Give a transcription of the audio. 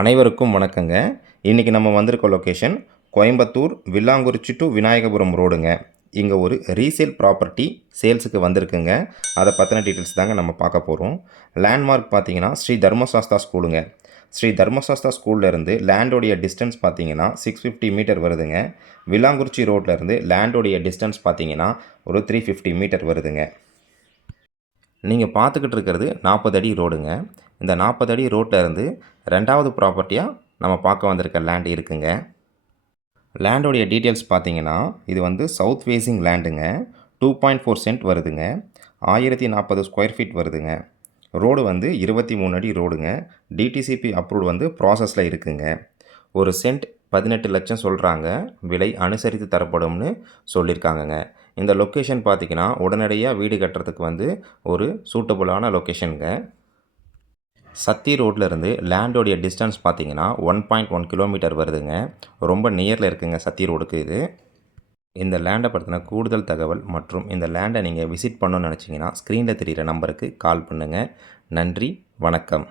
அனைவருக்கும் வணக்கங்க. இன்றைக்கி நம்ம வந்திருக்க லொக்கேஷன் கோயம்புத்தூர் வில்லாங்குறிச்சி டு விநாயகபுரம் ரோடுங்க. இங்கே ஒரு ரீசேல் ப்ராப்பர்ட்டி சேல்ஸுக்கு வந்திருக்குங்க. அதை பற்றின டீட்டெயில்ஸ் தாங்க நம்ம பார்க்க போகிறோம். லேண்ட்மார்க் பார்த்தீங்கன்னா ஸ்ரீ தர்மசாஸ்தா ஸ்கூலுங்க. ஸ்ரீ தர்மசாஸ்தா ஸ்கூல்லேருந்து லேண்டோடைய டிஸ்டன்ஸ் பார்த்தீங்கன்னா 650 மீட்டர் வருதுங்க. வில்லாங்குறிச்சி ரோட்லேருந்து லேண்டோடைய டிஸ்டன்ஸ் பார்த்தீங்கன்னா ஒரு 350 மீட்டர் வருதுங்க. நீங்கள் பார்த்துக்கிட்டு இருக்கிறது 40 அடி ரோடுங்க. இந்த 40 அடி ரோட்டில் இருந்து ரெண்டாவது ப்ராப்பர்ட்டியாக நம்ம பார்க்க வந்திருக்க லேண்ட் இருக்குங்க. லேண்டோடைய டீட்டெயில்ஸ் பார்த்தீங்கன்னா இது வந்து சவுத் ஃபேஸிங் லேண்டுங்க. 2.4 சென்ட் வருதுங்க. 1040 ஸ்கொயர் ஃபீட் வருதுங்க. ரோடு வந்து 23 அடி ரோடுங்க. டிடிசிபி அப்ரூவ்டு வந்து ப்ராசஸில் இருக்குங்க. ஒரு சென்ட் 18 லட்சம் சொல்கிறாங்க. விலை அனுசரித்து தரப்படும்னு சொல்லியிருக்காங்கங்க. இந்த லொக்கேஷன் பார்த்திங்கன்னா உடனடியாக வீடு கட்டுறதுக்கு வந்து ஒரு சூட்டபுளான லொக்கேஷனுங்க. சத்தி ரோட்லேருந்து லேண்டோடைய டிஸ்டன்ஸ் பார்த்திங்கன்னா 1.1 கிலோமீட்டர் வருதுங்க. ரொம்ப நியரில் இருக்குங்க சத்தி ரோடுக்கு இது. இந்த லேண்டை பற்றின கூடுதல் தகவல் மற்றும் இந்த லேண்டை நீங்கள் விசிட் பண்ணணும்னு நினச்சிங்கன்னா ஸ்க்ரீனில் தெரிகிற நம்பருக்கு கால் பண்ணுங்கள். நன்றி, வணக்கம்.